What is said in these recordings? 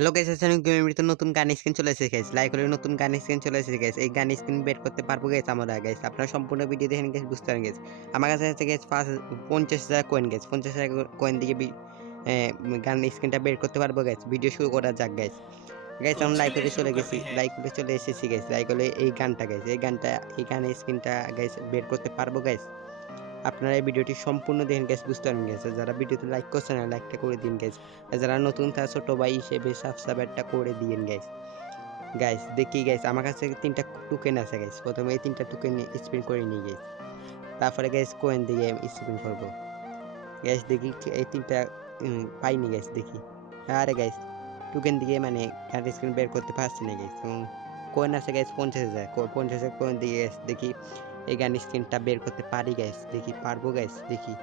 Hello guys আসসালামু গেমের ভিতরে নতুন গান স্ক্রিন চলে এসেছে গাইস লাইক করে নতুন গান স্ক্রিন চলে এসেছে গাইস এই গান স্ক্রিন বের করতে পারব গাইস আমরা গাইস আপনারা সম্পূর্ণ ভিডিও দেখেন গাইস বুঝতে পারেন গাইস আমার কাছে আছে গাইস পাঁচ পঞ্চাশ হাজার কয়েন গাইস পঞ্চাশ হাজার কয়েন দিয়ে গান স্ক্রিনটা বের করতে পারব গাইস ভিডিও শুরু করা যাক গাইস গাইস আমরা লাইক করে চলে গেছি। লাইক করে চলে এসেছি গাইস লাইক করে এই গানটা গাইস এই গানটা, এই গানের স্ক্রিনটা গাইস বের করতে পারব গাইস আপনারা এই ভিডিওটি সম্পূর্ণ দেখেন গ্যাস বুঝতে পারেন গাইস যারা ভিডিওতে লাইক করছেন না লাইকটা করে দিন আর যারা নতুন তার ছোট ভাই হিসেবে সাবস্ক্রাইবারটা করে দিয়েন গাইস গাইস দেখি গাইস আমার কাছে তিনটা টোকেন আছে গাইস প্রথমে এই তিনটা টোকেন স্পিন করে নিই গাইস তারপরে গাইস কোয়েন দিয়ে স্পিন করব। গ্যাস দেখি এই তিনটা পাইনি গাইস দেখি। আরে গাইস টোকেন দিয়ে মানে কার্ড স্ক্রিন বের করতে পারছি না গাইস কোয়েন আছে গাইস পঞ্চাশ হাজার। পঞ্চাশ হাজার কোয়েন দিয়ে গাইস দেখি। এই গান স্ক্রিনটা বের করতে পারি গাইস দেখি, পারব গাইস দেখি।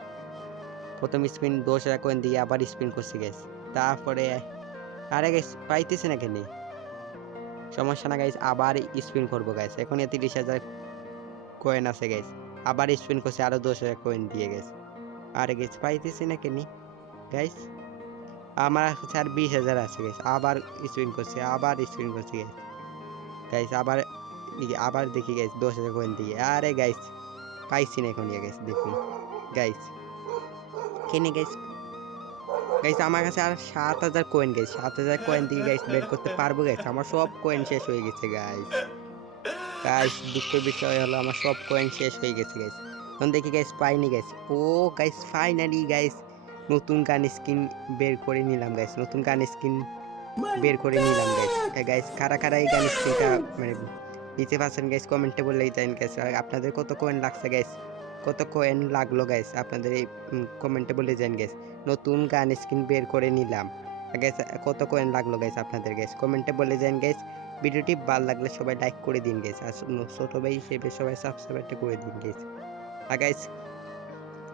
প্রথম স্পিন হাজার কোয়েন দিয়ে আবার স্পিন করছি গাইস তারপরে, আরে গাইস পাইতেছে না কেন? সমস্যা না গাইস আবার স্পিন করব গাইস এখন এ তিরিশ হাজার কয়েন আছে গাইস আবার স্পিন করছে, আরও দশ হাজার কয়েন দিয়ে গেছে আরে গাইস পাইতেছে না কেন? গাইস আমার কাছে আর বিশ হাজার আছে গাইস আবার স্পিন করছে, আবার স্পিন করছে গাইস গাইস আবার আবার দেখি গাইস দশ হাজার কয়েন দিয়ে আরে গাইস পাইছি না এখন গাইস দেখুন। গাইস কেনে গাইস গাইস আমার কাছে আর সাত হাজার কয়েন গাইস সাত হাজার কয়েন দিয়ে গাইস বের করতে পারব গাইস আমার সব কয়েন শেষ হয়ে গেছে গাইস গাইস দুঃখের বিষয় হলো আমার সব কয়েন শেষ হয়ে গেছে গাইস এখন দেখি গাইস পাইনি গাইস ও গাইস ফাইনালি গাইস নতুন গান স্কিন বের করে নিলাম গাইস নতুন গান স্কিন বের করে নিলাম গাইস গাইস কারা কারা এই গান স্কিনটা মানে নিতে পারছেন গাইস কমেন্টে বললেই গাইস আর আপনাদের কত কয়েন লাগছে গ্যাস কত কয়েন লাগল গাইস আপনাদের এই কমেন্টে বলে যান গাইস নতুন গান স্ক্রিন বের করে নিলাম। গ্যাস কত কয়েন লাগল গাইস আপনাদের গ্যাস কমেন্টে বলে যান গাইস ভিডিওটি ভালো লাগলে সবাই লাইক করে দিন গাইস আর ছোট ভাই হিসেবে সবাই সাবস্ক্রাইবটা করে দিন গাইস আর গাইস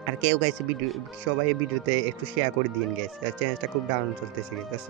আর কেউ গাইছে ভিডিও সবাই ভিডিওতে একটু শেয়ার করে দিন গাইস চ্যানেলটা খুব ডাউন চলতেছে গাইস